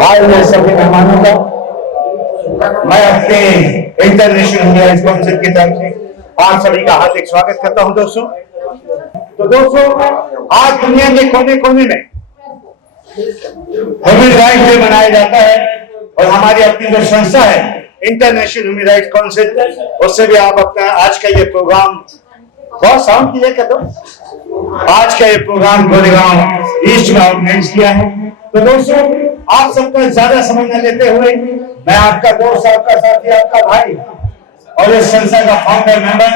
आज मैं सभी मेहमानों का मैं अपने इंटरनेशनल ह्यूमन काउंसिल की तरफ से आप सभी का हार्दिक स्वागत करता हूं दोस्तों। तो दोस्तों, आज दुनिया के कोने कोने में ह्यूमन राइट डे मनाया जाता है और हमारी अपनी जो संस्था है इंटरनेशनल ह्यूमन राइट काउंसिल, उससे भी आप अपना आज का ये प्रोग्राम बहुत साउंड क्लियर कर दो। आज का ये प्रोग्राम गोरेगांव ईस्ट में ऑर्गेनाइज किया है। तो दोस्तों, आप सबका ज्यादा समय न लेते हुए मैं आपका दोस्त, आपका साथी, आपका भाई और इस संस्था का फाउंडर मेंबर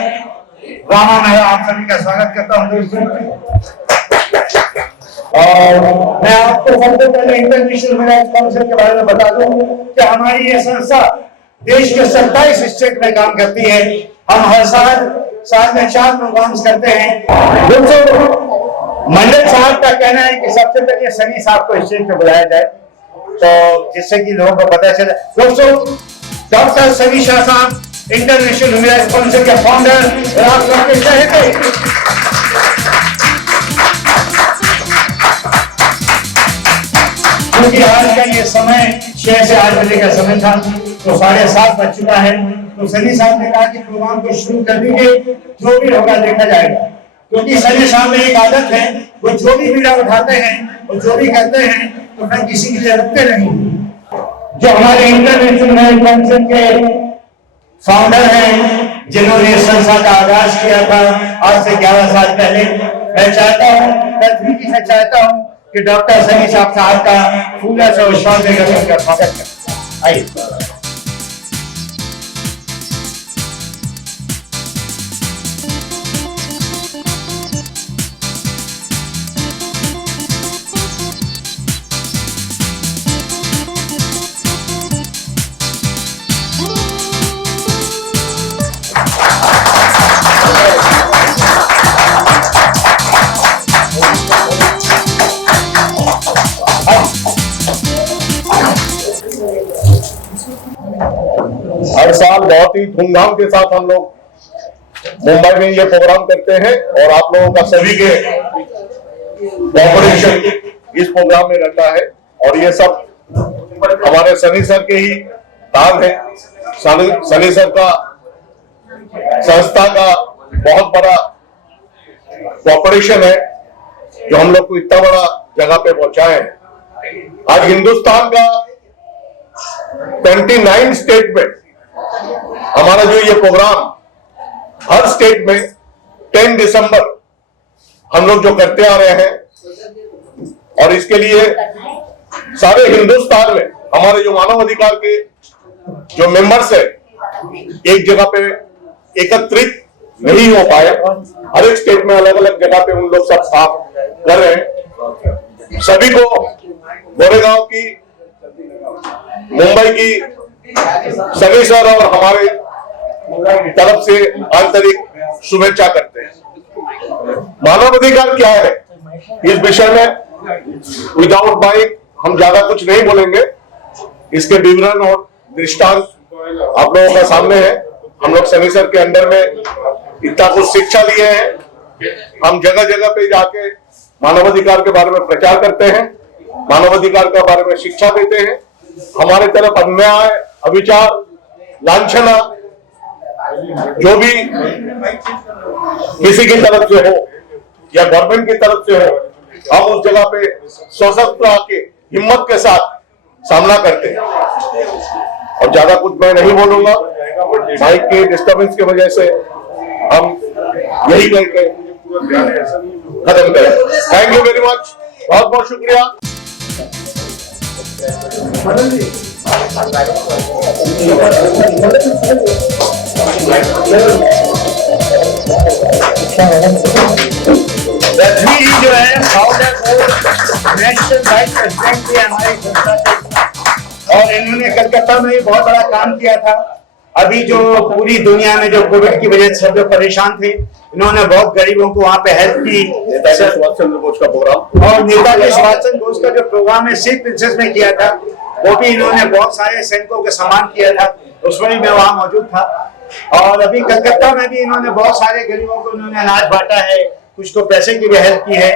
रामा मेहरा आप सभी का स्वागत करता हूं दोस्तों। और मैं आपको सबसे पहले इंटरनेशनल ह्यूमन राइट्स काउंसिल के बारे में बता दूं कि हमारी ये संस्था देश के 27 स्टेट में काम करती है। हम हर साल में 4 प्रोग्राम्स करते हैं। दोस्तों, मंडल साहब का कहना है कि सबसे पहले सनी साहब को स्टेज पे बुलाया जाए, तो जिससे कि लोगों को पता चले। दोस्तों, डॉक्टर सनी शाह साहब इंटरनेशनल ह्यूमन राइट्स काउंसिल के फाउंडर और आप सबके सहयोगी। क्योंकि आज का ये समय 6 से 8 बजे का समय था, तो 7:30 बज चुका है। तो सनी साहब ने कहा कि प्रोग्राम को शुरू कर दीजिए, जो भी होगा देखा जाएगा। क्योंकि सनी साहब में एक आदत है, वो जो भी मीडिया उठाते हैं और जो भी करते हैं तो मैं किसी के लिए रुकते नहीं। जो हमारे इंटरनेशनल ह्यूमन काउंसिल के फाउंडर हैं, जिन्होंने संस्था का आगाज किया था आज से 11 साल पहले, मैं चाहता हूँ तस्वीर से चाहता हूँ कि डॉक्टर सनी साहब का फूलों से विश्वास देकर उनका स्वागत करें। आइए। हर साल बहुत ही धूमधाम के साथ हम लोग मुंबई में ये प्रोग्राम करते हैं और आप लोगों का सभी के कोऑपरेशन इस प्रोग्राम में रहता है। और ये सब हमारे सनी सर के ही काम है। सनी सर का संस्था का बहुत बड़ा कोऑपरेशन है जो हम लोग को इतना बड़ा जगह पे पहुंचाए हैं। आज हिंदुस्तान का 29 स्टेट में हमारा जो ये प्रोग्राम हर स्टेट में 10 दिसंबर हम लोग जो करते आ रहे हैं, और इसके लिए सारे हिंदुस्तान में हमारे जो मानव अधिकार के जो मेंबर्स है एक जगह पे एकत्रित नहीं हो पाए। हर एक स्टेट में अलग अलग जगह पे उन लोग सब काम कर रहे हैं। सभी को गोरेगांव की, मुंबई की सभी सर और हमारे तरफ से आंतरिक शुभेच्छा करते हैं। मानव अधिकार क्या है इस विषय में विदाउट माइक हम ज्यादा कुछ नहीं बोलेंगे। इसके विवरण और दृष्टांत आप लोगों का सामने है। हम लोग सनी सर के अंडर में इतना कुछ शिक्षा लिए हैं। हम जगह जगह पे जाके मानवाधिकार के बारे में प्रचार करते हैं, मानवाधिकार के बारे में शिक्षा देते हैं। हमारे तरफ अन्याय, अविचार, लांछना जो भी किसी की तरफ से हो या गवर्नमेंट की तरफ से हो, हम उस जगह पे सशक्त आके हिम्मत के साथ सामना करते हैं। और ज्यादा कुछ मैं नहीं बोलूंगा, माइक की डिस्टर्बेंस की वजह से हम यही करके खत्म करें। थैंक यू वेरी मच, बहुत बहुत शुक्रिया। रजनी जी जो है फाउंडर नेशनल वाइस प्रेसिडेंट थे हमारी संस्था के, और इन्होंने कलकत्ता में भी बहुत बड़ा काम किया था। अभी जो पूरी दुनिया में जो कोविड की वजह से सब लोग परेशान थे, इन्होंने बहुत गरीबों को वहाँ पे हेल्प की। सुभाष चंद्र बोस का प्रोग्राम और नेताजी सुभाष चंद्र बोस का जो प्रोग्राम है सिख प्रिंसेस में किया था, वो भी इन्होंने बहुत सारे सैनिकों का सम्मान किया था, उसमें भी मैं वहाँ मौजूद था। और अभी कलकत्ता में भी इन्होंने बहुत सारे गरीबों को इन्होंने अनाज बांटा है, कुछ को पैसे की भी हेल्प की है।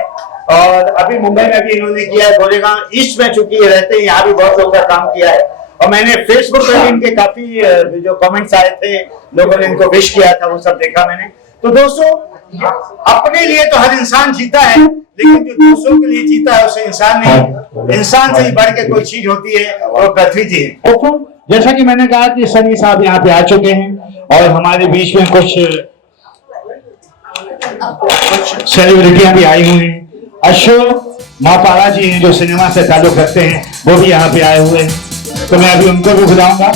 और अभी मुंबई में भी इन्होंने किया है, गोरेगांव ईस्ट में चूंकि ये रहते हैं, यहाँ भी बहुत लोगों का काम किया है। और मैंने फेसबुक पे भी इनके काफी जो कमेंट्स आए थे, लोगों ने इनको विश किया था, वो सब देखा मैंने। तो दोस्तों, अपने लिए तो हर इंसान जीता है, लेकिन जो दूसरों के लिए जीता है उसे इंसान नहीं, इंसान से ही बढ़ के कोई चीज होती है, और पृथ्वी जी है। जैसा कि मैंने कहा कि सनी साहब यहाँ पे आ चुके हैं और हमारे बीच में कुछ सेलिब्रिटियां भी आई हुई हैं। अशोक मापारा जी हैं जो सिनेमा से ताल्लुक रखते हैं, वो भी यहाँ पे आए हुए हैं, तो मैं अभी उनको भी बुलाऊंगा।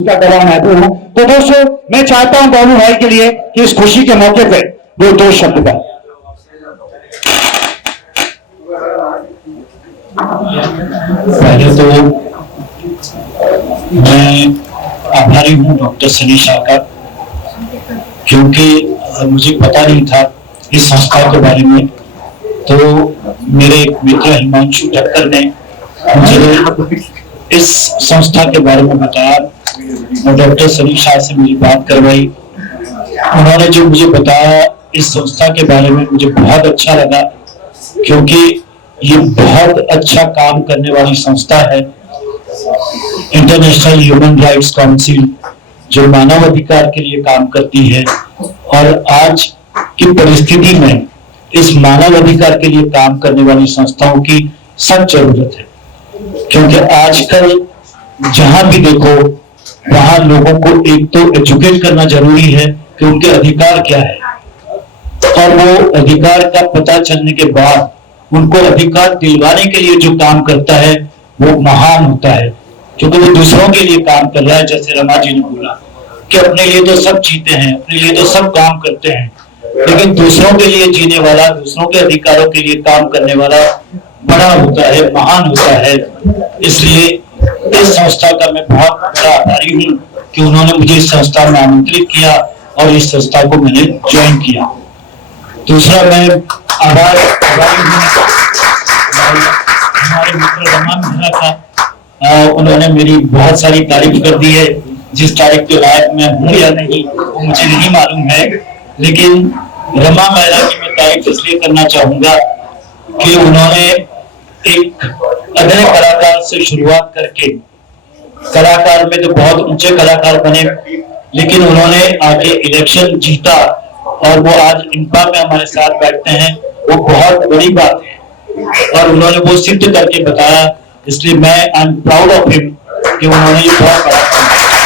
का गवाह महबूब हूं। तो दोस्तों, मैं चाहता हूं बाबू भाई के लिए कि इस खुशी के मौके पे वो दो शब्द का। पहले तो मैं आभारी हूं डॉक्टर सनी शाह का, क्योंकि मुझे पता नहीं था इस संस्था के बारे में। तो मेरे मित्र हिमांशु ठक्कर ने मुझे इस संस्था के बारे में बताया और डॉक्टर सनी शाह से मेरी बात करवाई। उन्होंने जो मुझे बताया इस संस्था के बारे में, मुझे बहुत अच्छा लगा, क्योंकि ये बहुत अच्छा काम करने वाली संस्था है। इंटरनेशनल ह्यूमन राइट्स काउंसिल जो मानव अधिकार के लिए काम करती है, और आज की परिस्थिति में इस मानव अधिकार के लिए काम करने वाली संस्थाओं की सख्त जरूरत है, क्योंकि आजकल जहां भी देखो वहां लोगों को एक तो एजुकेट करना जरूरी है कि उनके अधिकार क्या है, और वो अधिकार का पता चलने के बाद उनको अधिकार दिलवाने के लिए जो काम करता है वो महान होता है, क्योंकि वो दूसरों के लिए काम कर रहा है। जैसे रमा जी ने बोला कि अपने लिए तो सब जीते हैं, अपने लिए तो सब काम करते हैं, लेकिन दूसरों के लिए जीने वाला, दूसरों के अधिकारों के लिए काम करने वाला बड़ा होता है, महान होता है। इसलिए इस संस्था का मैं बहुत बड़ा आभारी हूँ कि उन्होंने मुझे इस संस्था में आमंत्रित किया और इस संस्था को मैंने ज्वाइन किया। दूसरा, मैं आभारी हूँ हमारे मित्र रमा मिश्रा का। उन्होंने मेरी बहुत सारी तारीफ कर दी है। जिस तारीफ के लायक मैं हूँ या नहीं वो मुझे नहीं मालूम है, लेकिन रमा महिला की मैं तारीफ इसलिए करना चाहूंगा कि उन्होंने एक अदय कलाकार से शुरुआत करके कलाकार में तो बहुत ऊंचे कलाकार बने, लेकिन उन्होंने आगे इलेक्शन जीता और वो आज इंपा में हमारे साथ बैठते हैं, वो बहुत बड़ी बात है और उन्होंने वो सिद्ध करके बताया। इसलिए मैं I am proud of him कि उन्होंने ये बहुत बड़ा काम किया।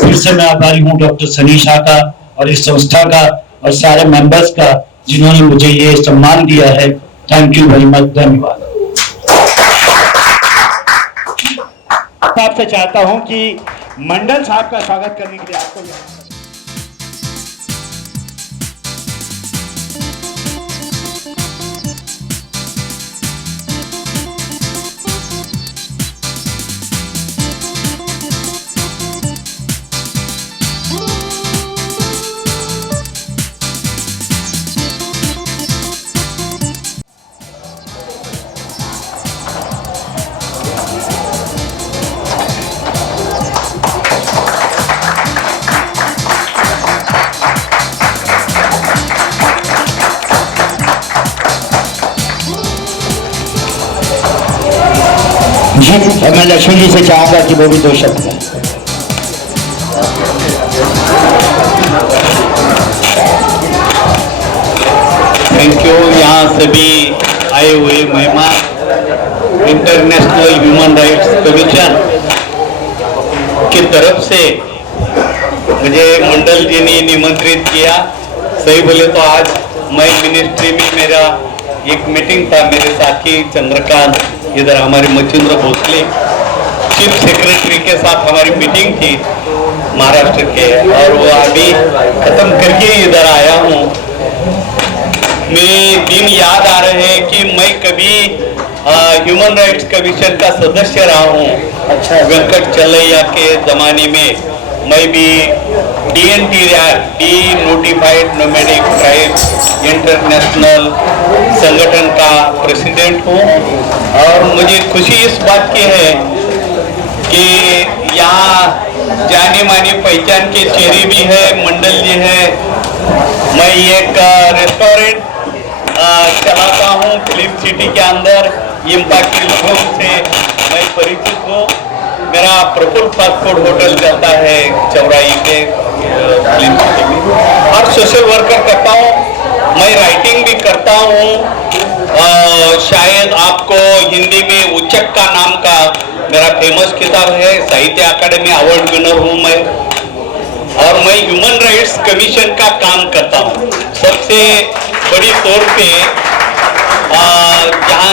फिर से मैं आभारी हूँ डॉक्टर सनी शाह का और इस संस्था का और सारे मेंबर्स का जिन्होंने मुझे ये सम्मान दिया है। थैंक यू वेरी मच, धन्यवाद। आपसे चाहता हूं कि मंडल साहब का स्वागत करने के लिए आपको जी, मैं लक्ष्मी जी से चाहूंगा कि वो भी 2 शब्द कहें। Thank you. यहाँ सभी आए हुए मेहमान, इंटरनेशनल ह्यूमन राइट्स कमीशन की तरफ से मुझे मंडल जी ने निमंत्रित किया। सही बोले तो आज मैं मिनिस्ट्री में मेरा एक मीटिंग था, मेरे साथी चंद्रकांत, इधर हमारे मच्छिंद्र भोसले चीफ सेक्रेटरी के साथ हमारी मीटिंग थी महाराष्ट्र के, और वो अभी खत्म करके इधर आया हूँ। मेरे दिन याद आ रहे हैं कि मैं कभी ह्यूमन राइट्स कमीशन का सदस्य रहा हूँ। अच्छा, वेंकट चलैया के जमाने में मैं भी DNT D notified nomadic tribe international संगठन का प्रेसिडेंट हूँ, और मुझे खुशी इस बात की है कि यहाँ जाने माने पहचान के चेहरे भी है, मंडल जी है। मैं एक रेस्टोरेंट चलाता हूँ फिल्म सिटी के अंदर, इम्पा के लोगों से मैं परिचित हूँ। मेरा प्रफुल्ल फास्ट फूड होटल चलता है चौराही पे फिल्म सिटी में, और सोशल वर्कर करता हूँ। मैं राइटिंग भी करता हूँ। शायद आपको हिंदी में उचक का नाम का मेरा फेमस किताब है, साहित्य अकादमी अवार्ड विनर हूँ मैं, और मैं ह्यूमन राइट्स कमीशन का काम करता हूँ। सबसे बड़ी तौर पे जहाँ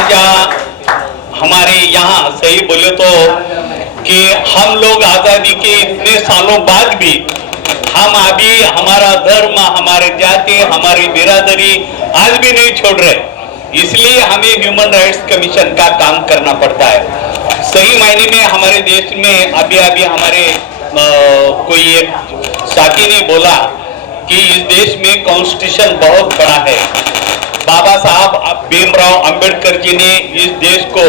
हमारे यहाँ सही बोले तो कि हम लोग आज़ादी के इतने सालों बाद भी हम अभी हमारा धर्म, हमारे जाति, हमारी बिरादरी आज भी नहीं छोड़ रहे, इसलिए हमें ह्यूमन राइट्स कमीशन का काम करना पड़ता है। सही मायने में हमारे देश में अभी हमारे कोई एक साथी ने बोला कि इस देश में कॉन्स्टिट्यूशन बहुत बड़ा है। बाबा साहब भीमराव अंबेडकर जी ने इस देश को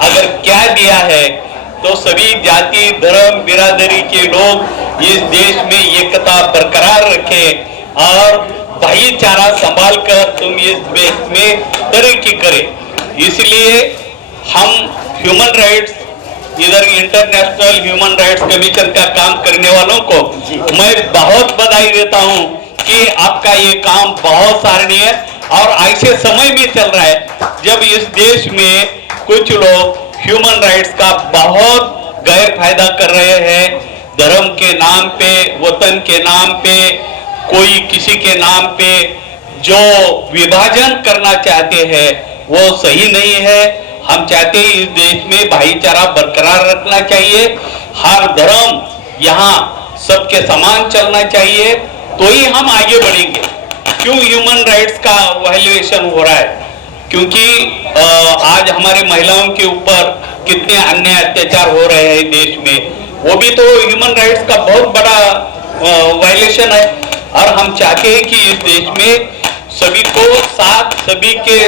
अगर क्या दिया है तो सभी जाति, धर्म, बिरादरी के लोग इस देश में एकता बरकरार रखें और भाईचारा संभाल कर तुम इस देश में तरक्की करें। इसलिए हम ह्यूमन राइट्स, इधर इंटरनेशनल ह्यूमन राइट्स कमीशन का काम करने वालों को मैं बहुत बधाई देता हूं कि आपका ये काम बहुत सराहनीय और ऐसे समय में चल रहा है जब इस देश में कुछ लोग ह्यूमन राइट्स का बहुत गैर फायदा कर रहे हैं। धर्म के नाम पे, वतन के नाम पे, कोई किसी के नाम पे जो विभाजन करना चाहते हैं वो सही नहीं है। हम चाहते हैं इस देश में भाईचारा बरकरार रखना चाहिए, हर धर्म यहाँ सबके समान चलना चाहिए, तो ही हम आगे बढ़ेंगे। क्यों ह्यूमन राइट्स का वायलेशन हो रहा है? क्योंकि आज हमारे महिलाओं के ऊपर कितने अन्याय अत्याचार हो रहे हैं देश में, वो भी तो ह्यूमन राइट्स का बहुत बड़ा वायलेशन है। और हम चाहते हैं कि इस देश में सभी को साथ, सभी के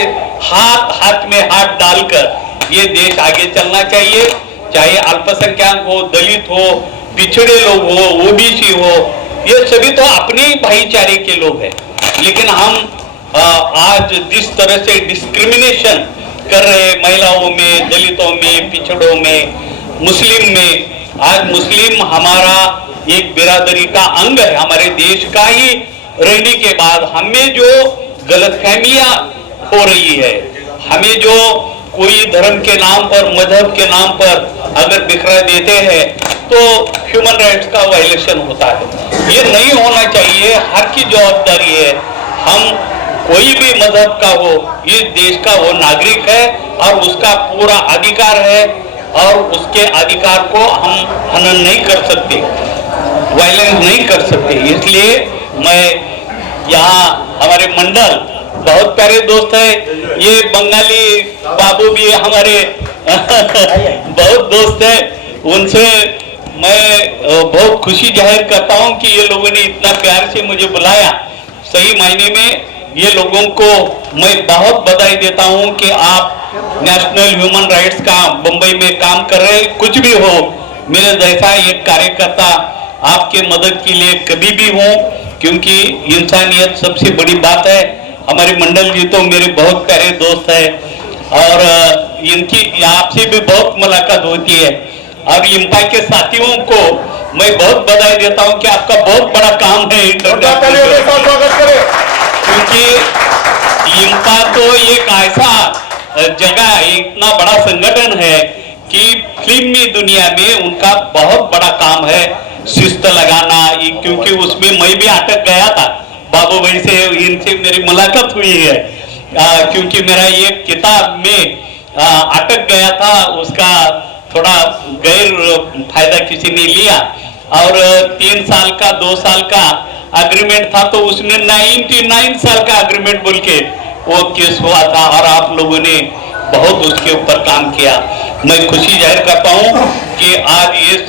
हाथ में हाथ डालकर ये देश आगे चलना चाहिए। चाहे अल्पसंख्यक हो, दलित हो, पिछड़े लोग हो, ओबीसी हो, ये सभी तो अपने ही भाईचारे के लोग हैं। लेकिन हम आज जिस तरह से डिस्क्रिमिनेशन कर रहे हैं महिलाओं में, दलितों में, पिछड़ों में, मुस्लिम में, आज मुस्लिम हमारा एक बिरादरी का अंग है, हमारे देश का ही रहने के बाद हमें जो गलतफहमियां हो रही है, हमें जो कोई धर्म के नाम पर, मजहब के नाम पर अगर बिखरा देते हैं तो ह्यूमन राइट्स का वायलेशन होता है। ये नहीं होना चाहिए, हर की जवाबदारी है। हम कोई भी मजहब का हो, इस देश का वो नागरिक है और उसका पूरा अधिकार है और उसके अधिकार को हम हनन नहीं कर सकते, वायलेंस नहीं कर सकते। इसलिए मैं यहाँ हमारे मंडल बहुत प्यारे दोस्त है, ये बंगाली बाबू भी हमारे बहुत दोस्त है, उनसे मैं बहुत खुशी जाहिर करता हूँ कि ये लोगों ने इतना प्यार से मुझे बुलाया। सही मायने में ये लोगों को मैं बहुत बधाई देता हूँ कि आप नेशनल ह्यूमन राइट्स का बंबई में काम कर रहे हैं। कुछ भी हो, मेरे जैसा एक कार्यकर्ता आपके मदद के लिए कभी भी हूँ, क्योंकि इंसानियत सबसे बड़ी बात है। हमारे मंडल जी तो मेरे बहुत प्यारे दोस्त है और इनकी आपसे भी बहुत मुलाकात होती है। और इंपा के साथियों को मैं बहुत बधाई देता हूं कि आपका बहुत बड़ा काम है स्वागत करें। क्योंकि इंपा तो एक ऐसा जगह, इतना बड़ा संगठन है कि फिल्मी दुनिया में उनका बहुत बड़ा काम है शिस्त लगाना। क्योंकि उसमें मैं भी अटक गया था, बाबू भाई से इनसे मेरी मुलाकात हुई है, क्योंकि मेरा ये किताब में अटक गया था, उसका थोड़ा गैर फायदा किसी ने लिया और 3 साल का 2 साल का अग्रीमेंट था, तो उसने 99 साल का अग्रीमेंट बोल के वो केस हुआ था और आप लोगों ने बहुत उसके ऊपर काम किया। मैं खुशी जाहिर करता हूँ कि आज इस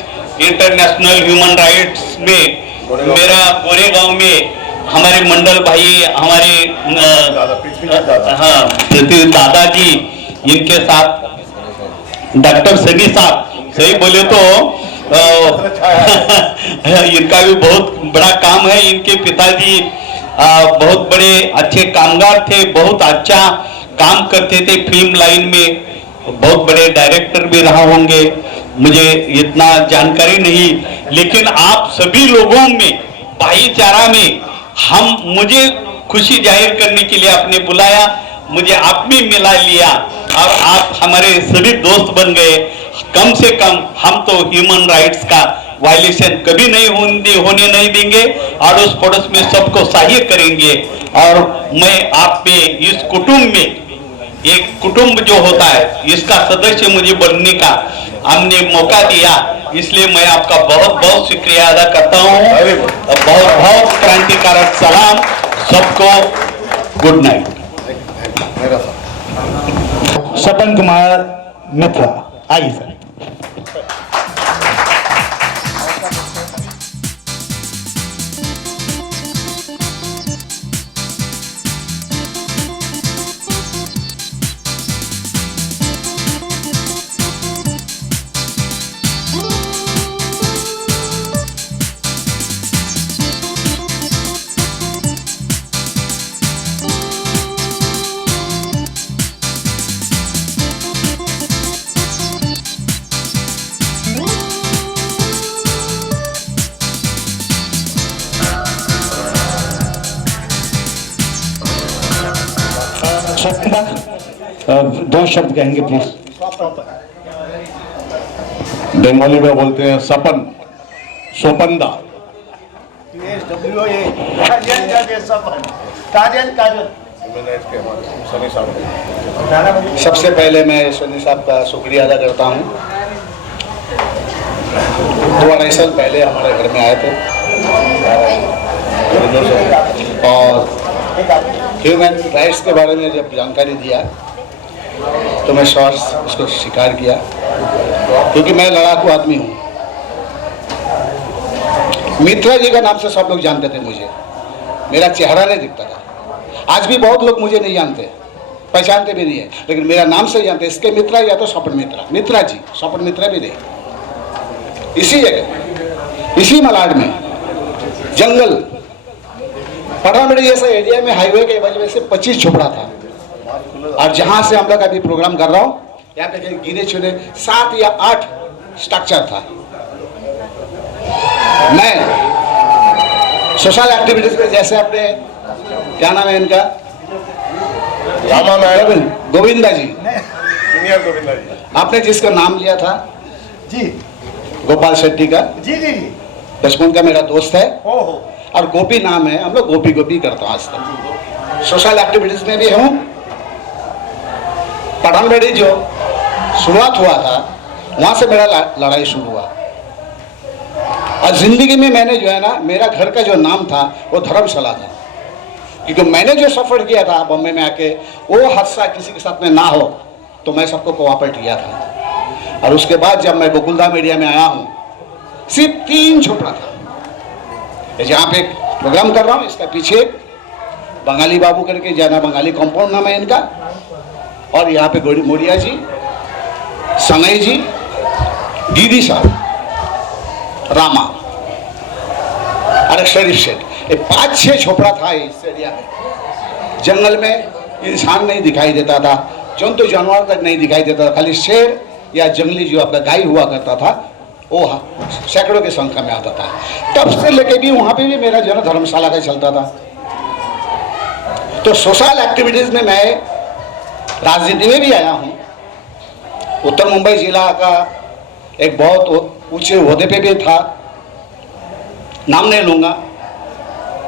इंटरनेशनल ह्यूमन राइट्स में मेरा गोरेगांव में हमारे मंडल भाई, हमारे हाँ पृथ्वी दादाजी, इनके साथ डॉक्टर सनी साहब, सही बोले तो इनका भी बहुत बड़ा काम है। इनके पिताजी बहुत बड़े अच्छे कामगार थे, बहुत अच्छा काम करते थे फिल्म लाइन में, बहुत बड़े डायरेक्टर भी रहा होंगे, मुझे इतना जानकारी नहीं, लेकिन आप सभी लोगों में भाईचारा में मुझे खुशी जाहिर करने के लिए आपने बुलाया, मुझे आप भी मिला लिया और आप हमारे सभी दोस्त बन गए। कम से कम हम तो ह्यूमन राइट्स का वायलेशन कभी नहीं होने नहीं देंगे, अड़ोस पड़ोस में सबको सहाय करेंगे। और मैं आप में इस कुटुंब में, एक कुटुंब जो होता है इसका सदस्य मुझे बनने का हमने मौका दिया, इसलिए मैं आपका बहुत बहुत शुक्रिया अदा करता हूँ। बहुत बहुत क्रांतिकारक सलाम सबको, गुड नाइट। सपन कुमार मित्रा, आइए सर। दो शब्द कहेंगे प्लीज। बंगाली में बोलते हैं सपन, सोपंदा। सबसे पहले मैं सनी साहब का शुक्रिया अदा करता हूँ। 2-2.5 साल पहले हमारे घर में आए थे और ह्यूमन राइट्स के बारे में जब जानकारी दिया तो मैं उसको स्वीकार किया, क्योंकि मैं लड़ाकू आदमी हूँ। मित्रा जी का नाम से सब लोग जानते थे मुझे, मेरा चेहरा नहीं दिखता था। आज भी बहुत लोग मुझे नहीं जानते, पहचानते भी नहीं है, लेकिन मेरा नाम से जानते, इसके मित्रा या तो स्वपन मित्रा, मित्रा जी, स्वपन मित्रा भी नहीं। इसी जगह, इसी मलाड में जंगल पटामेड़ी जैसा एरिया में हाईवे के वजह से 25 झोपड़ा था, और जहां से हम लोग अभी प्रोग्राम कर रहा हूँ यहाँ पे गिने चुने 7 या 8 स्ट्रक्चर था। मैं सोशल एक्टिविटीज में, जैसे अपने क्या नाम है इनका, गोविंदा जी, आपने जिसका नाम लिया था जी, गोपाल शेट्टी का, जी जी जी, बचपन का मेरा दोस्त है, और गोपी नाम है, हम लोग गोपी गोपी करते हैं आज तक। सोशल एक्टिविटीज में भी हूँ। पठानमेड़ी जो शुरुआत हुआ था वहां से मेरा लड़ाई शुरू हुआ, और जिंदगी में मैंने जो है ना, मेरा घर का जो नाम था वो धर्मशाला था, क्योंकि मैंने जो सफर किया था बॉम्बे में आके, वो हादसा किसी के साथ में ना हो तो मैं सबको कोऑपरेट किया था। और उसके बाद जब मैं गोकुलधाम एरिया में आया हूँ, सिर्फ 3 झोपड़ा था। जहाँ पे प्रोग्राम कर रहा हूँ इसका पीछे बंगाली बाबू करके जाना, बंगाली कंपाउंड नाम है इनका, और यहाँ पे मोरिया जी, सनई जी, दीदी साहब, रामा और एक शरीफ शेठ, ये 5-6 झोपड़ा था इस एरिया में। जंगल में इंसान नहीं दिखाई देता था, जंतु जानवर तक नहीं दिखाई देता था, खाली शेर या जंगली जो आपका गाय हुआ करता था वो सैकड़ों की संख्या में आता था। तब से लेके भी वहां पे भी मेरा जो है धर्मशाला का चलता था। तो सोशल एक्टिविटीज में मैं राजनीति में भी आया हूँ। उत्तर मुंबई जिला का एक बहुत ऊंचे ओहदे पे भी था, नाम नहीं लूंगा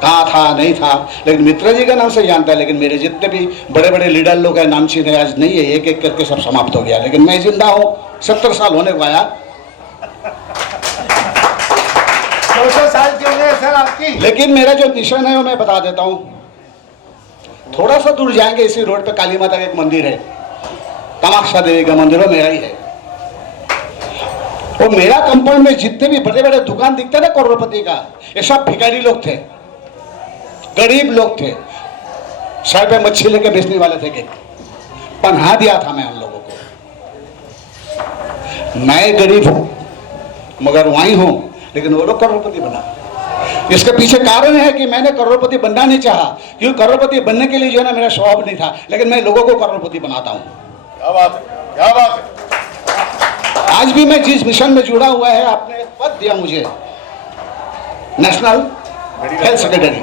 कहाँ था नहीं था, लेकिन मित्र जी का नाम से जानता है। लेकिन मेरे जितने भी बड़े बड़े लीडर लोग हैं नाम चीन आज नहीं है, एक एक करके सब समाप्त हो गया। लेकिन मैं जिंदा हूँ, 70 साल होने को आया। 200 साल की उम्र है सर आपकी। लेकिन मेरा जो मिशन है वो मैं बता देता हूँ। थोड़ा सा दूर जाएंगे, इसी रोड पे काली माता का एक मंदिर है, कामाक्षा देवी का मंदिर वो मेरा ही है। वो मेरा कंपाउंड में जितने भी बड़े बड़े दुकान दिखते ना करोड़पति का, ये सब भिखारी लोग थे, गरीब लोग थे, सर पे मच्छी लेके बेचने वाले थे। पन्हा दिया था मैं उन लोगों को। मैं गरीब हूं मगर वहीं हूं, लेकिन वो लोग करोड़पति बना। इसके पीछे कारण है कि मैंने करोड़पति बनना नहीं चाहा, क्योंकि करोड़पति बनने के लिए जो है ना मेरा स्वभाव नहीं था, लेकिन मैं लोगों को करोड़पति बनाता हूं। क्या बात है, क्या बात है। आज भी मैं जिस मिशन में जुड़ा हुआ है, आपने एक पद दिया मुझे, नेशनल हेल्थ सेक्रेटरी,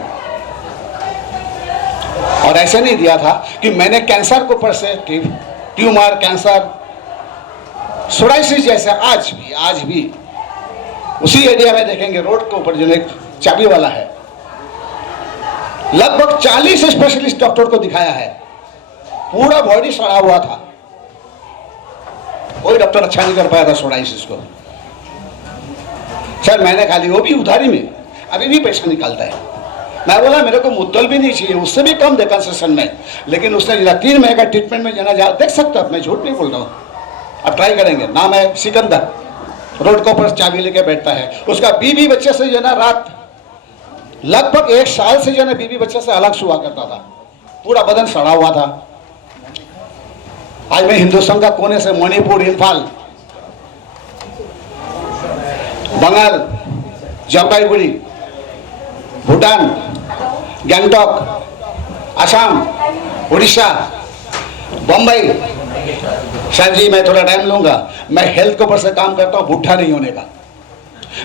और ऐसे नहीं दिया था कि मैंने कैंसर को ऊपर से ट्यूमर, कैंसर, सोराइसिस जैसे आज भी उसी एरिया में देखेंगे रोड के ऊपर जो एक चाबी वाला है, लगभग 40 स्पेशलिस्ट डॉक्टर को दिखाया है, पूरा बॉडी सड़ा हुआ था, कोई डॉक्टर अच्छा नहीं कर पाया था सोराइसिस को। सर मैंने खाली वो भी उधारी में, अभी भी पैसा निकालता है। मैं बोला मेरे को मुद्दल भी नहीं चाहिए, उससे भी कम दे कंसेशन में, लेकिन उसने 3 महीने का ट्रीटमेंट में जाना देख सकते हो, मैं झूठ नहीं बोल रहा हूँ, अब ट्राई करेंगे। नाम है सिकंदर, रोड के ऊपर चाबी लेके बैठता है। उसका बीवी बच्चे से जो है ना रात लगभग 1 साल से जो है ना बीवी बच्चे से अलग सुआ करता था, पूरा बदन सड़ा हुआ था। आज मैं हिंदुस्तान का कोने से मणिपुर, इम्फाल, बंगाल, जलपाईगुड़ी, भूटान, गैंगटॉक, असम, उड़ीसा, बम्बई। सर जी मैं थोड़ा टाइम लूंगा, मैं हेल्थ के ऊपर से काम करता हूँ, बुढ़ा नहीं होने का।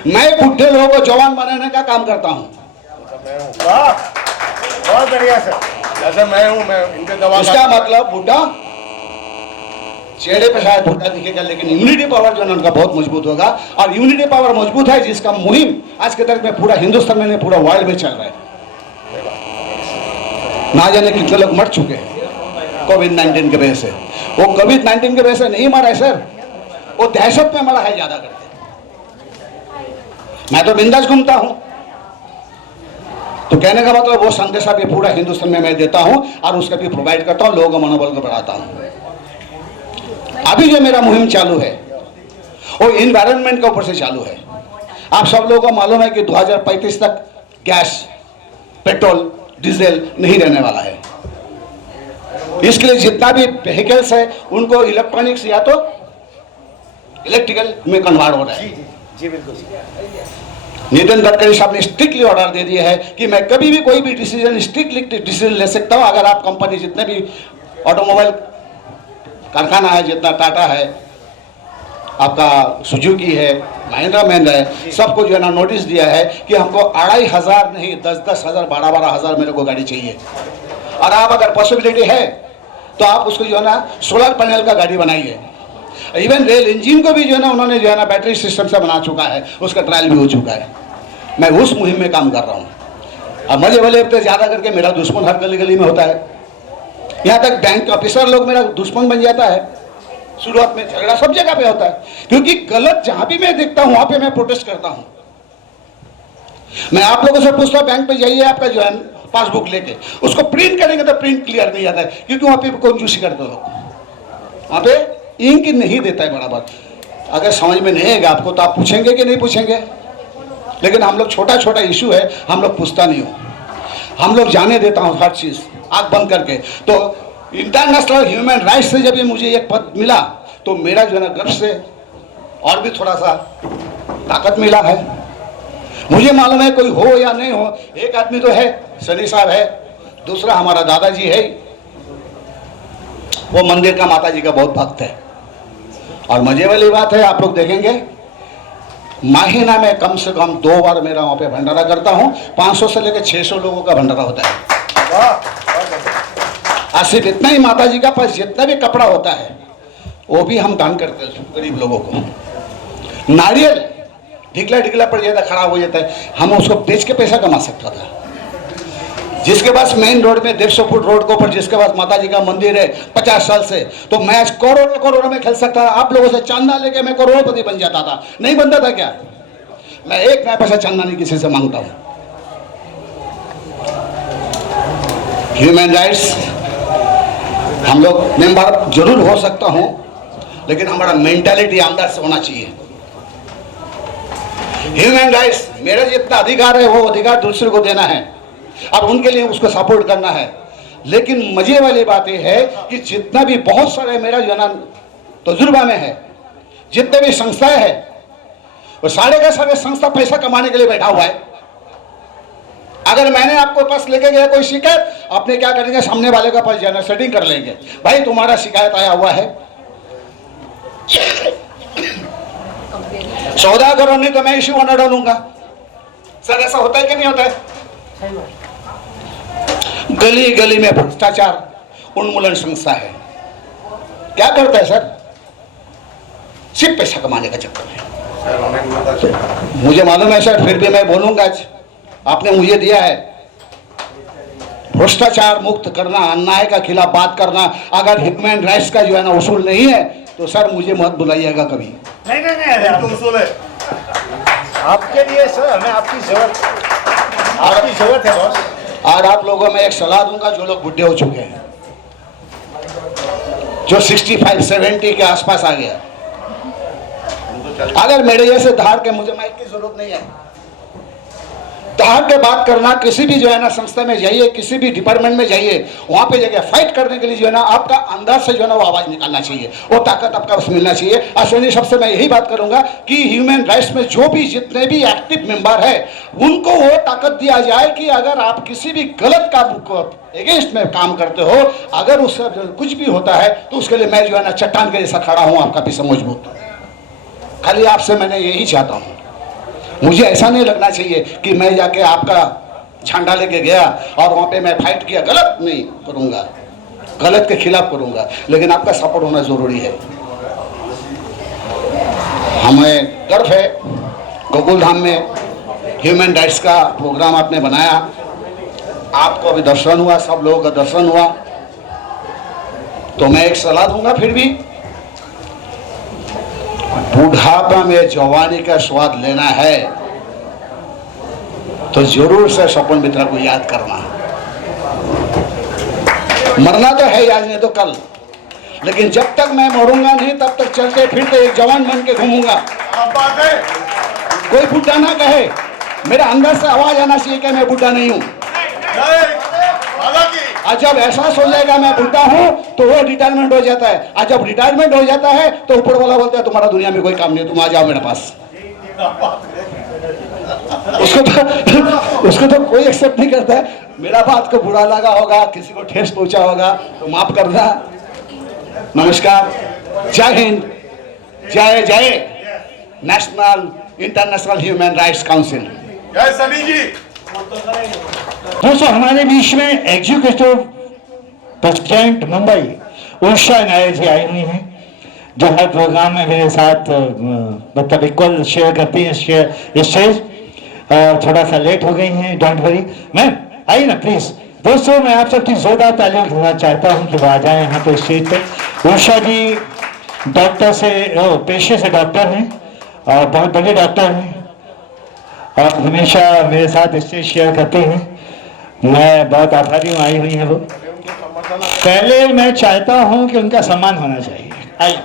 मैं बुढ़े लोगों को जवान बनाने का काम करता हूँ। वाह, बहुत बढ़िया सर। जैसे मैं हूं, मैं इनके दवा इसका मतलब बुढ़ा चेहरे पे शायद बुढ़ा दिखेगा, लेकिन इम्यूनिटी पावर जो है उनका बहुत मजबूत होगा। और इम्यूनिटी पावर मजबूत है जिसका मुहिम आज के तक में पूरा हिंदुस्तान में नहीं, पूरा वर्ल्ड में चल रहा है। ना जाने कितने लोग मर चुके हैं कोविड-19 की वजह से। वो कोविड-19 की वजह से नहीं मरा है सर, वो दहशत में मरा है ज्यादा करके। मैं तो बिंदास घूमता हूं, तो कहने का मतलब वो संदेशा भी पूरा हिंदुस्तान में मैं देता हूं और उसका भी प्रोवाइड करता हूं, लोगों का मनोबल को बढ़ाता हूं। अभी जो मेरा मुहिम चालू है वो इन्वायरमेंट के ऊपर से चालू है। आप सब लोगों को मालूम है कि 2035 तक गैस, पेट्रोल, डीजल नहीं रहने वाला है। इसके लिए जितना भी व्हीकल्स है उनको इलेक्ट्रॉनिक्स या तो इलेक्ट्रिकल में कन्वर्ट हो रहा है। जी बिल्कुल। नितिन गडकरी साहब ने स्ट्रिक्टली ऑर्डर दे दिया है कि मैं कभी भी कोई भी डिसीजन स्ट्रिक्टली डिसीजन ले सकता हूं। अगर आप कंपनी जितने भी ऑटोमोबाइल कारखाना है, जितना टाटा है, आपका सुजुकी है, महिंद्रा है, सबको जो है ना नोटिस दिया है कि हमको 2500 नहीं 10,000 12,000 मेरे को गाड़ी चाहिए। और आप अगर पॉसिबिलिटी है तो आप उसको जो है ना सोलर पैनल का गाड़ी बनाइए। इवन रेल इंजन को भी जो है ना उन्होंने जो है ना बैटरी सिस्टम से बना चुका है, उसका ट्रायल भी हो चुका है। मैं उस मुहिम में काम कर रहा हूँ। अब मजे वाले हफ्ते ज़्यादा करके मेरा दुश्मन हर गली गली में होता है, यहाँ तक बैंक ऑफिसर लोग मेरा दुश्मन बन जाता है। शुरुआत में झगड़ा सब जगह पे होता है, क्योंकि गलत जहां भी मैं देखता हूं वहां पे मैं प्रोटेस्ट करता हूं। मैं आप लोगों से पूछता हूं, बैंक पे जाइए आपका जो है पासबुक लेके, उसको प्रिंट करेंगे तो प्रिंट क्लियर नहीं आता है, क्योंकि वहां पे कंजूसी करते लोग, वहां पे इंक नहीं देता है बराबर। अगर समझ में नहीं आएगा आपको तो आप पूछेंगे कि नहीं पूछेंगे, लेकिन हम लोग छोटा छोटा इशू है हम लोग पूछता नहीं हो, हम लोग जाने देता हूँ हर चीज आंख बंद करके। तो इंटरनेशनल ह्यूमन राइट्स से जब ये मुझे एक पद मिला तो मेरा जो है ना गर्व से और भी थोड़ा सा ताकत मिला है। मुझे मालूम है कोई हो या नहीं हो, एक आदमी तो है, सनी साहब है, दूसरा हमारा दादाजी है, वो मंदिर का माता जी का बहुत भक्त है। और मजे वाली बात है, आप लोग देखेंगे महीना में कम से कम 2 बार मेरा वहाँ पे भंडारा करता हूँ। 500 से लेकर 600 लोगों का भंडारा होता है। और सिर्फ इतना ही, माता जी का पास जितना भी कपड़ा होता है वो भी हम दान करते हैं गरीब लोगों को। नारियल ढिकला ढिकला पड़ जाता, खराब हो जाता है, हम उसको बेच के पैसा कमा सकता था। जिसके पास मेन रोड में 150 फुट रोड के ऊपर जिसके पास माता जी का मंदिर है 50 साल से, तो मैच करोड़ों करोड़ों में खेल सकता था। आप लोगों से चंदा लेके मैं करोड़पति बन जाता था। नहीं बनता था क्या? मैं एक नया पैसा चंदा नहीं किसी से मांगता हूं। ह्यूमन राइट्स हम लोग मेंबर जरूर हो सकता हूं, लेकिन हमारा मेंटालिटी अंदर से होना चाहिए। ह्यूमन राइट्स, मेरा जितना अधिकार है वो अधिकार दूसरे को देना है, अब उनके लिए उसको सपोर्ट करना है। लेकिन मजे वाली बात यह है कि जितना भी बहुत सारे मेरा जो ना तजुर्बा में है, जितने भी संस्थाएं हैं, वो सारे का सारे संस्था पैसा कमाने के लिए बैठा हुआ है। अगर मैंने आपको पास लेके गया कोई शिकायत, आपने क्या करेंगे, सामने वाले का पास जाना, सेटिंग कर लेंगे, भाई तुम्हारा शिकायत आया हुआ है, सौदा करो नहीं तो मैं इश्यू बना डालूंगा। सर ऐसा होता है कि नहीं होता है? गली गली में भ्रष्टाचार उन्मूलन संस्था है। क्या करता है सर? सिर्फ पैसा कमाने का चक्कर है। मुझे मालूम है सर, फिर भी मैं बोलूंगा। आज आपने मुझे दिया है भ्रष्टाचार मुक्त करना, अन्याय का खिलाफ बात करना। अगर ह्यूमन राइट्स का जो है ना उसूल नहीं है तो सर मुझे मत बुलाइएगा कभी। नहीं, तो उसूल है आपके लिए सर, हमें आपकी जरूरत है बॉस। और आप लोगों में एक सलाह दूंगा, जो लोग बुढ़े हो चुके हैं, जो 65-70 के आसपास आ गया, अगर मेरे जैसे धार के, मुझे माइक की जरूरत नहीं है, धार के बात करना, किसी भी जो है ना संस्था में जाइए, किसी भी डिपार्टमेंट में जाइए, वहां पे जाके फाइट करने के लिए जो है ना आपका अंदर से जो है ना वो आवाज निकालना चाहिए, वो ताकत आपका उसमें मिलना चाहिए। और सबसे मैं यही बात करूंगा कि ह्यूमन राइट्स में जो भी जितने भी एक्टिव मेंबर है उनको वो ताकत दिया जाए कि अगर आप किसी भी गलत काम को अगेंस्ट में काम करते हो, अगर उससे कुछ भी होता है तो उसके लिए मैं जो है ना चट्टान के जैसा खड़ा हूं, आपका पीछे मजबूत। खाली आपसे मैंने यही चाहता हूं। मुझे ऐसा नहीं लगना चाहिए कि मैं जाके आपका झंडा लेके गया और वहां पे मैं फाइट किया। गलत नहीं करूंगा, गलत के खिलाफ करूंगा, लेकिन आपका सपोर्ट होना जरूरी है। हमें गर्व है गोकुल धाम में ह्यूमन राइट्स का प्रोग्राम आपने बनाया। आपको अभी दर्शन हुआ, सब लोगों का दर्शन हुआ। तो मैं एक सलाह दूंगा, फिर भी बुढ़ापा में जवानी का स्वाद लेना है तो जरूर से स्वपन मित्रा को याद करना। मरना तो है आज, नहीं तो कल, लेकिन जब तक मैं मरूंगा नहीं तब तक चलते फिरते एक जवान बन के घूमूंगा। कोई बुढ़ा ना कहे, मेरे अंदर से आवाज आना चाहिए कि मैं बुढ़ा नहीं हूं। और जब एहसास हो जाएगा मैं बुढ़ा हूं तो वो रिटायरमेंट हो जाता है। और जब रिटायरमेंट हो जाता है तो ऊपर वाला बोलता है तुम्हारा दुनिया में कोई काम नहीं, तुम आ जाओ मेरे पास। उसको तो कोई एक्सेप्ट नहीं करता है। मेरा बात को बुरा लगा होगा, किसी को ठेस पहुंचा होगा तो माफ करना। नमस्कार, जय हिंद, जय जय national international human rights council. जय सनी जी। दोस्तों, हमारे बीच में एग्जीक्यूटिव प्रेसिडेंट मुंबई उषा नायर जी आई हुई हैं, जो हर प्रोग्राम में मेरे साथ मतलब इक्वल शेयर करती हैं स्टेज। थोड़ा सा लेट हो गई हैं, डोंट वरी। मैम आइए ना प्लीज। दोस्तों, मैं आप सबकी जोरदार तालियां देना चाहता हूं कि वो आ जाए यहाँ पे स्टेज पे। उषा जी डॉक्टर से, पेशे से डॉक्टर हैं और बहुत बड़े डॉक्टर हैं और हमेशा मेरे साथ स्टेज शेयर करते हैं। मैं बहुत आभारी हूँ, आई हुई है वो। पहले मैं चाहता हूँ कि उनका सम्मान होना चाहिए। आइए।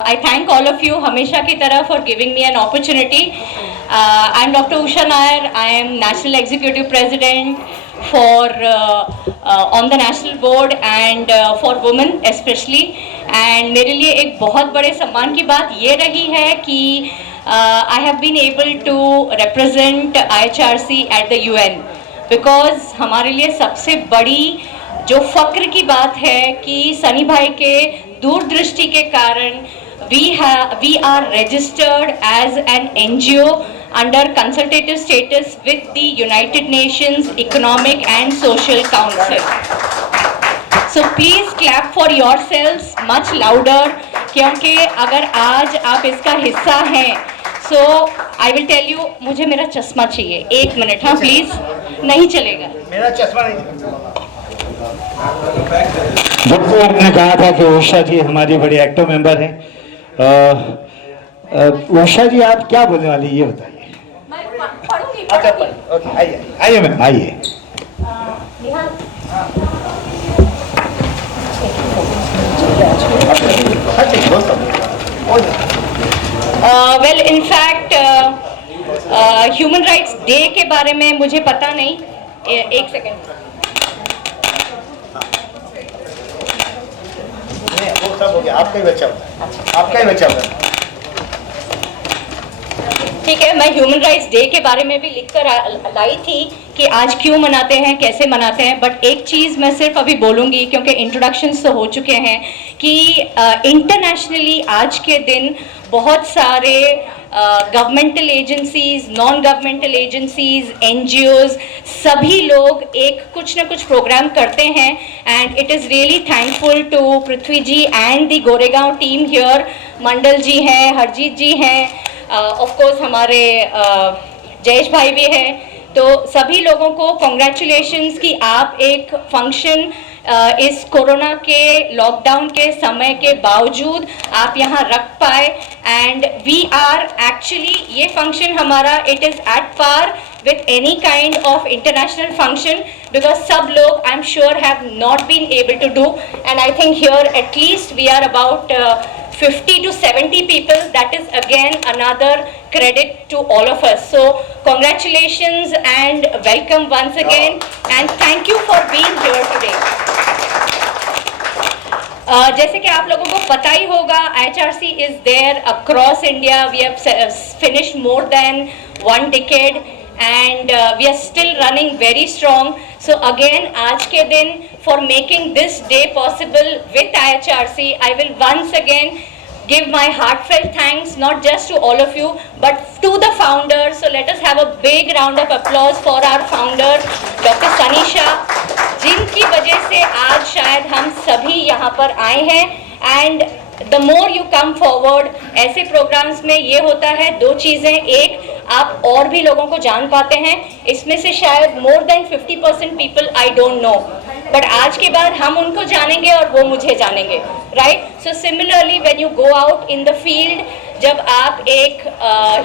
I thank all of you हमेशा की तरह for giving me an opportunity I'm Dr. Usha Nair. I am National Executive President for on the National Board and for women especially. And मेरे लिए एक बहुत बड़े सम्मान की बात ये रही है कि I have been able to represent IHRC at the UN because हमारे लिए सबसे बड़ी जो फक्र की बात है कि सनी भाई के दूरदृष्टि के कारण we are registered as an NGO under consultative status with the United Nations Economic and Social Council. So please clap for yourselves much louder क्योंकि अगर आज आप इसका हिस्सा हैं so I will tell you मुझे मेरा चश्मा चाहिए 1 मिनट हाँ प्लीज नहीं चलेगा मेरा चश्मा नहीं। जब आपने कहा था कि उषा जी हमारी बड़ी एक्टिव मेंबर हैं, उषा जी आप क्या बोलने वाली ये बताइए। अच्छा ओके आइए आइए मैम आइए। Well in fact human rights day के बारे में मुझे पता नहीं, एक सेकेंड वो सब हो गया, आपका ही बच्चा होता है, आपका ही बच्चा होता है। ठीक है, मैं ह्यूमन राइट्स डे के बारे में भी लिख कर लाई थी कि आज क्यों मनाते हैं कैसे मनाते हैं, बट एक चीज़ मैं सिर्फ अभी बोलूँगी क्योंकि इंट्रोडक्शंस तो हो चुके हैं कि इंटरनेशनली आज के दिन बहुत सारे governmental agencies, non governmental agencies, NGOs सभी लोग एक कुछ ना कुछ प्रोग्राम करते हैं and it is really thankful to Prithvi ji and the Goregaon team here. Mandal ji हैं, हरजीत जी हैं, ऑफ कोर्स हमारे जयेश भाई भी हैं, तो सभी लोगों को कॉन्ग्रेचुलेशंस कि आप एक फंक्शन इस कोरोना के लॉकडाउन के समय के बावजूद आप यहाँ रख पाए एंड वी आर एक्चुअली ये फंक्शन हमारा it is at par with any kind of international function because सब लोग I'm sure have not been able to do and I think here at least we are about 50 to 70 people. That is again another credit to all of us. So congratulations and welcome once again and thank you for being here today. जैसे कि आप लोगों को पता ही होगा IHRC is there across India. We have finished more than 1 decade and we are still running very strong. So again आज के दिन for making this day possible with IHRC, I will once again give my heartfelt thanks not just to all of you but to the founder. So let us have a big round of applause for our founder Dr. Sunny Shah, जिनकी वजह से आज शायद हम सभी यहाँ पर आए हैं and the more you come forward ऐसे प्रोग्राम्स में ये होता है दो चीज़ें, एक आप और भी लोगों को जान पाते हैं, इसमें से शायद more than 50% people I don't know but आज के बाद हम उनको जानेंगे और वो मुझे जानेंगे, right? So similarly when you go out in the field, जब आप एक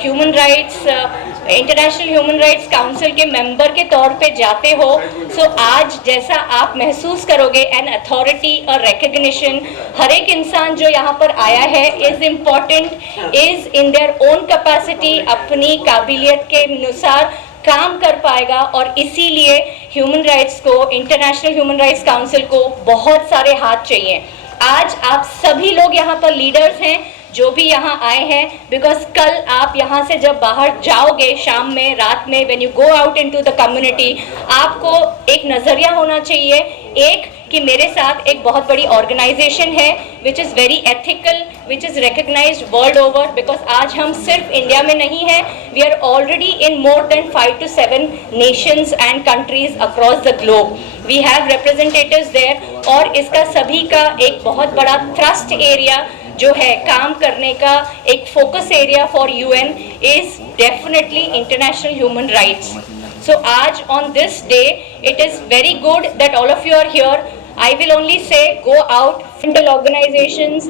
human rights international human rights council के मेंबर के तौर पे जाते हो, सो आज जैसा आप महसूस करोगे एन अथॉरिटी और रिकग्निशन, हर एक इंसान जो यहाँ पर आया है is important, is in their own capacity, अपनी काबिलियत के अनुसार काम कर पाएगा और इसीलिए ह्यूमन राइट्स को, इंटरनेशनल ह्यूमन राइट्स काउंसिल को बहुत सारे हाथ चाहिए। आज आप सभी लोग यहाँ पर लीडर्स हैं जो भी यहाँ आए हैं, बिकॉज कल आप यहाँ से जब बाहर जाओगे शाम में, रात में, when you go out into the community, आपको एक नज़रिया होना चाहिए, एक कि मेरे साथ एक बहुत बड़ी ऑर्गेनाइजेशन है which is very ethical, which is recognized world over, because आज हम सिर्फ इंडिया में नहीं हैं, we are already in more than 5 to 7 nations and countries across the globe, we have representatives there, और इसका सभी का एक बहुत बड़ा थ्रस्ट एरिया जो है काम करने का, एक focus area for UN is definitely international human rights. So आज on this day it is very good that all of you are here. I will only say go out international organisations,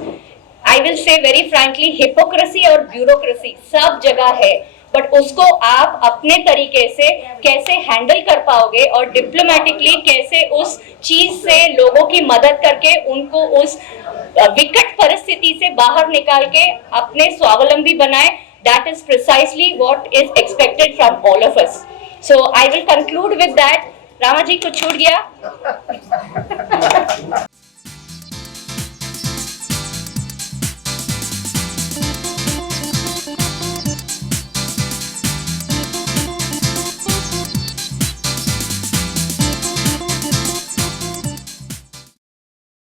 I will say very frankly hypocrisy और bureaucracy सब जगह है, but उसको आप अपने तरीके से कैसे हैंडल कर पाओगे और डिप्लोमेटिकली कैसे उस चीज से लोगों की मदद करके उनको उस विकट परिस्थिति से बाहर निकाल के अपने स्वावलंबी बनाए, That is precisely what is expected from all of us. So I will conclude with that. Ramaji, कुछ छूट गया?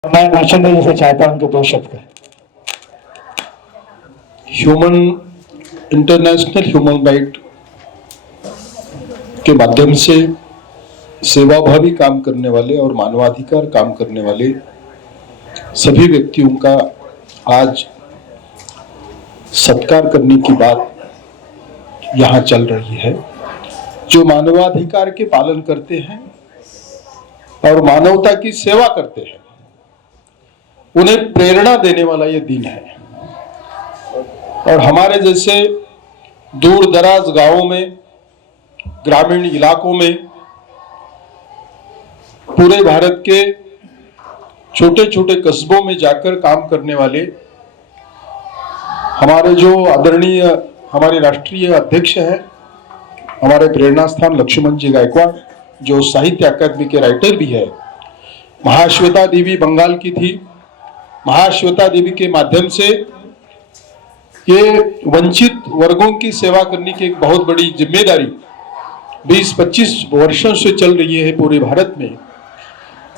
मैं भाषण देने से चाहता हूं उनके 2 शब्द। ह्यूमन इंटरनेशनल ह्यूमन राइट के माध्यम से सेवाभावी काम करने वाले और मानवाधिकार काम करने वाले सभी व्यक्तियों का आज सत्कार करने की बात यहाँ चल रही है, जो मानवाधिकार के पालन करते हैं और मानवता की सेवा करते हैं। उन्हें प्रेरणा देने वाला ये दिन है और हमारे जैसे दूर दराज गांवों में, ग्रामीण इलाकों में, पूरे भारत के छोटे छोटे कस्बों में जाकर काम करने वाले हमारे जो आदरणीय हमारे राष्ट्रीय अध्यक्ष हैं, हमारे प्रेरणा स्थान लक्ष्मण जी गायकवाड़, जो साहित्य अकादमी के राइटर भी है। महाश्वेता देवी बंगाल की थी। महाश्वेता देवी के माध्यम से ये वंचित वर्गों की सेवा करने की एक बहुत बड़ी जिम्मेदारी 20-25 वर्षों से चल रही है पूरे भारत में।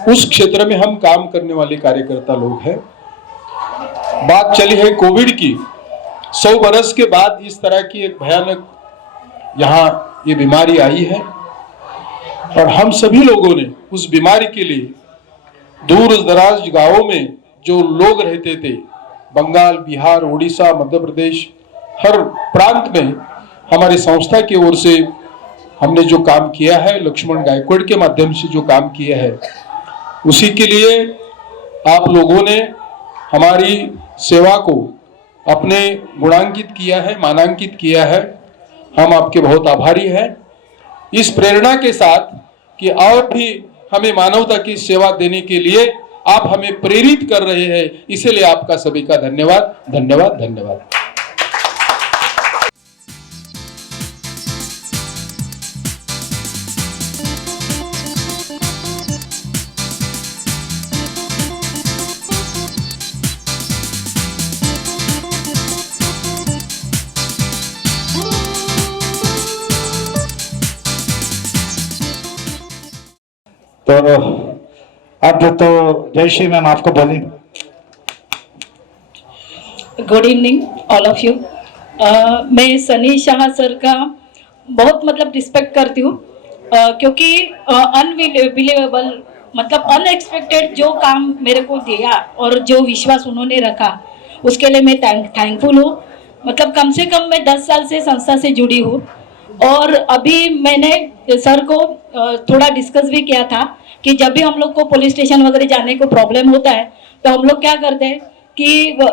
उस क्षेत्र में हम काम करने वाले कार्यकर्ता लोग हैं। बात चली है कोविड की। 100 बरस के बाद इस तरह की एक भयानक यहाँ ये बीमारी आई है और हम सभी लोगों ने उस बीमारी के लिए दूर दराज गांवों में जो लोग रहते थे, बंगाल, बिहार, उड़ीसा, मध्य प्रदेश, हर प्रांत में हमारी संस्था की ओर से हमने जो काम किया है, लक्ष्मण गायकवाड़ के माध्यम से जो काम किया है, उसी के लिए आप लोगों ने हमारी सेवा को अपने गुणांकित किया है, मानांकित किया है। हम आपके बहुत आभारी हैं। इस प्रेरणा के साथ कि और भी हमें मानवता की सेवा देने के लिए आप हमें प्रेरित कर रहे हैं, इसलिए आपका सभी का धन्यवाद, धन्यवाद, धन्यवाद। तो अब तो जयश्री मैम आपको बोलें। Good evening all of you. मैं सनी शाह सर का बहुत मतलब रिस्पेक्ट करती हूँ, क्योंकि अनबिलीवेबल मतलब अनएक्सपेक्टेड जो काम मेरे को दिया और जो विश्वास उन्होंने रखा, उसके लिए मैं थैंकफुल हूँ। मतलब कम से कम मैं 10 साल से संस्था से जुड़ी हूँ और अभी मैंने सर को थोड़ा डिस्कस भी किया था कि जब भी हम लोग को पुलिस स्टेशन वगैरह जाने को प्रॉब्लम होता है तो हम लोग क्या करते हैं कि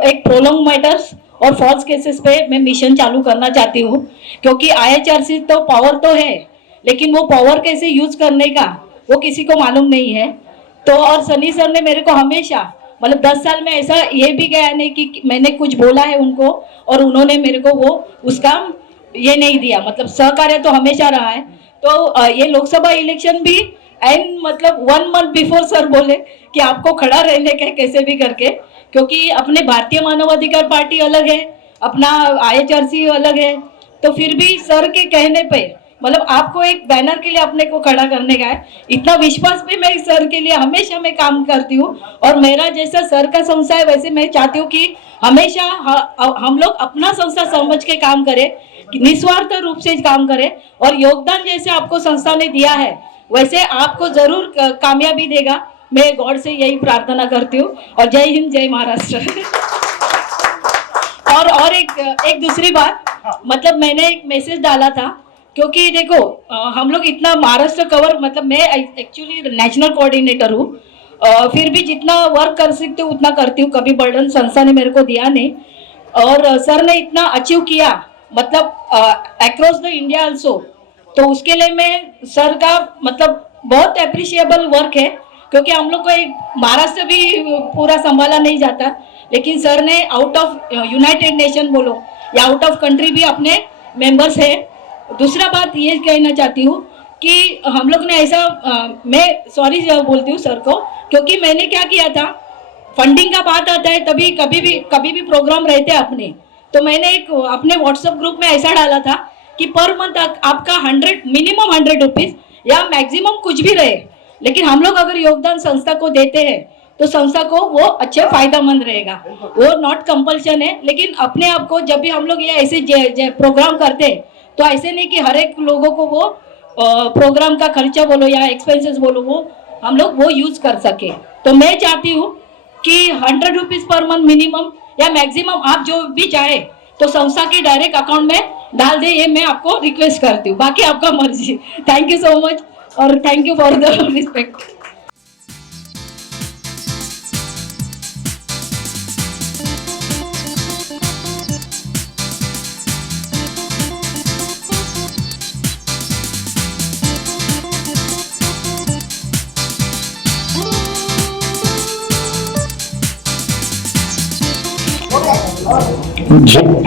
एक प्रोलॉन्ग मैटर्स और फॉल्स केसेस पे मैं मिशन चालू करना चाहती हूँ, क्योंकि IHRC तो पावर तो है, लेकिन वो पावर कैसे यूज करने का वो किसी को मालूम नहीं है। तो और सनी सर ने मेरे को हमेशा मतलब 10 साल में ऐसा ये भी गया नहीं कि मैंने कुछ बोला है उनको और उन्होंने मेरे को वो उसका ये नहीं दिया, मतलब सहकार्य तो हमेशा रहा है। तो ये लोकसभा इलेक्शन भी एंड मतलब 1 मंथ बिफोर सर बोले कि आपको खड़ा रहने का कैसे भी करके, क्योंकि अपने भारतीय मानवाधिकार पार्टी अलग है, अपना IHRC अलग है, तो फिर भी सर के कहने पे मतलब आपको एक बैनर के लिए अपने को खड़ा करने का है। इतना विश्वास भी मैं सर के लिए हमेशा मैं काम करती हूँ और मेरा जैसा सर का संस्था है वैसे मैं चाहती हूँ कि हमेशा हम लोग अपना संस्था समझ के काम करें, निस्वार्थ रूप से काम करें और योगदान जैसे आपको संस्था ने दिया है वैसे आपको जरूर कामयाबी देगा। मैं गॉड से यही प्रार्थना करती हूँ और जय हिंद, जय महाराष्ट्र। और एक दूसरी बात, मतलब मैंने एक मैसेज डाला था, क्योंकि देखो हम लोग इतना महाराष्ट्र कवर, मतलब मैं एक्चुअली नेशनल कोऑर्डिनेटर हूँ, फिर भी जितना वर्क कर सकती हूँ उतना करती हूँ, कभी बर्डन संस्था ने मेरे को दिया नहीं। और सर ने इतना अचीव किया मतलब अक्रॉस द इंडिया आल्सो, तो उसके लिए मैं सर का मतलब बहुत अप्रिशिएबल वर्क है, क्योंकि हम लोग को एक महाराष्ट्र भी पूरा संभाला नहीं जाता, लेकिन सर ने आउट ऑफ यूनाइटेड नेशन बोलो या आउट ऑफ कंट्री भी अपने मेंबर्स है। दूसरा बात ये कहना चाहती हूँ कि हम लोग ने ऐसा मैं सॉरी बोलती हूँ सर को, क्योंकि मैंने क्या किया था, फंडिंग का बात आता है तभी कभी भी प्रोग्राम रहते हैं अपने, तो मैंने एक अपने व्हाट्सएप ग्रुप में ऐसा डाला था कि पर मंथ आपका 100 मिनिमम 100 रुपीज या मैक्सिमम कुछ भी रहे, लेकिन हम लोग अगर योगदान संस्था को देते हैं तो संस्था को वो अच्छे फायदेमंद रहेगा। वो नॉट कंपल्शन है, लेकिन अपने आप को जब भी हम लोग ये ऐसे प्रोग्राम करते हैं तो ऐसे नहीं कि हर एक लोगों को वो प्रोग्राम का खर्चा बोलो या एक्सपेंसेस बोलो वो हम लोग वो यूज कर सके। तो मैं चाहती हूँ कि 100 रुपीज पर मंथ मिनिमम या मैक्सिमम आप जो भी चाहे तो संस्था के डायरेक्ट अकाउंट में डाल दे, ये मैं आपको रिक्वेस्ट करती हूँ, बाकी आपका मर्जी। थैंक यू सो मच और thank you for the respect.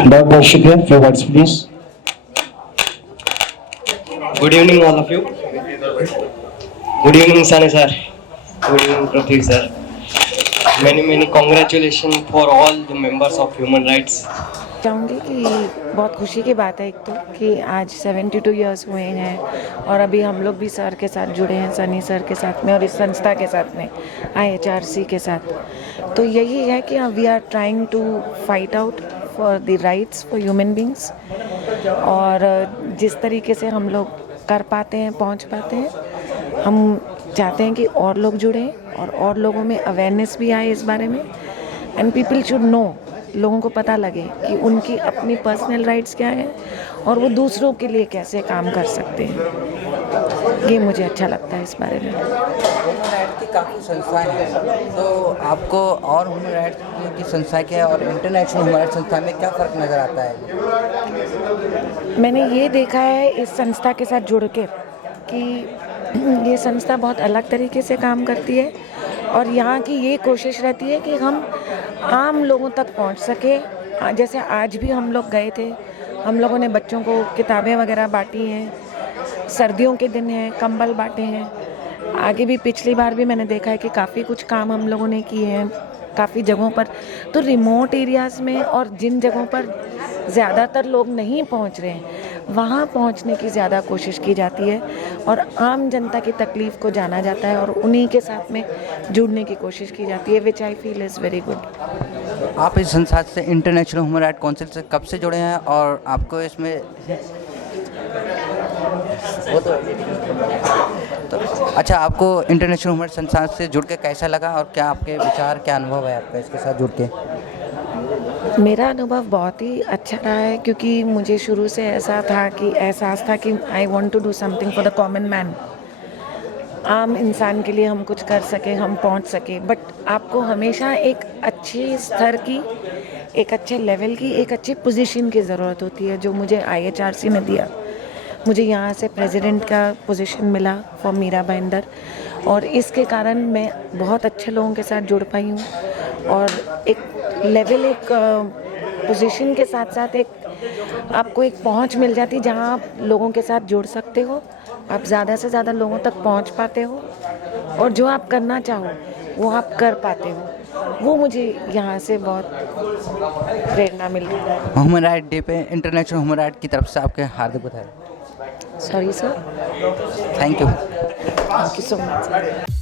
बहुत बहुत शुक्रिया। Few words please. Good evening, all of you. Good evening, Sani sir. Good evening, Pratik sir. Many congratulations for all the members of human rights. चाहूँगी कि बहुत खुशी की बात है एक तो कि आज 72 इयर्स हुए हैं और अभी हम लोग भी सर के साथ जुड़े हैं, सनी सर के साथ में और इस संस्था के साथ में IHRC के साथ। तो यही है कि we are trying to fight out for the rights for human beings, और जिस तरीके से हम लोग कर पाते हैं, पहुंच पाते हैं, हम चाहते हैं कि और लोग जुड़ें और लोगों में अवेयरनेस भी आए इस बारे में, एंड पीपल शुड नो, लोगों को पता लगे कि उनकी अपनी पर्सनल राइट्स क्या हैं और वो दूसरों के लिए कैसे काम कर सकते हैं। ये मुझे अच्छा लगता है इस बारे में। ह्यूमन राइट्स की काफ़ी संस्थाएं हैं, तो आपको और ह्यूमन राइट्स की संस्था के और इंटरनेशनल ह्यूमन राइट्स संस्था में क्या फ़र्क नज़र आता है? मैंने ये देखा है इस संस्था के साथ जुड़ के कि ये संस्था बहुत अलग तरीके से काम करती है और यहाँ की ये कोशिश रहती है कि हम आम लोगों तक पहुँच सके। जैसे आज भी हम लोग गए थे, हम लोगों ने बच्चों को किताबें वगैरह बांटी हैं, सर्दियों के दिन हैं, कंबल बांटे हैं। आगे भी पिछली बार भी मैंने देखा है कि काफ़ी कुछ काम हम लोगों ने किए हैं काफ़ी जगहों पर। तो रिमोट एरियाज़ में और जिन जगहों पर ज़्यादातर लोग नहीं पहुंच रहे हैं वहाँ पहुंचने की ज़्यादा कोशिश की जाती है और आम जनता की तकलीफ़ को जाना जाता है और उन्हीं के साथ में जुड़ने की कोशिश की जाती है, which I feel is very good. आप इस संस्था से इंटरनेशनल ह्यूमन राइट काउंसिल से कब से जुड़े हैं और आपको इसमें तो अच्छा, आपको इंटरनेशनल ह्यूमन राइट संस्था से जुड़ के कैसा लगा और क्या आपके विचार, क्या अनुभव है आपका इसके साथ जुड़ के? मेरा अनुभव बहुत ही अच्छा रहा है क्योंकि मुझे शुरू से ऐसा था कि एहसास था कि I want to do something for the common man. आम इंसान के लिए हम कुछ कर सके, हम पहुंच सके, बट आपको हमेशा एक अच्छे स्तर की, एक अच्छे लेवल की, एक अच्छी पोजीशन की ज़रूरत होती है, जो मुझे IHRC ने दिया। मुझे यहाँ से प्रेसिडेंट का पोजीशन मिला फॉर मीरा भाईंदर और इसके कारण मैं बहुत अच्छे लोगों के साथ जुड़ पाई हूँ और एक लेवल, एक पोजीशन के साथ साथ एक आपको एक पहुँच मिल जाती जहाँ आप लोगों के साथ जुड़ सकते हो, आप ज़्यादा से ज़्यादा लोगों तक पहुँच पाते हो और जो आप करना चाहो वो आप कर पाते हो। वो मुझे यहाँ से बहुत प्रेरणा मिल रही है। ह्यूमन राइट डे पे इंटरनेशनल ह्यूमन राइट की तरफ से आपके हार्दिक बधाई। Sorry sir. Thank you so much.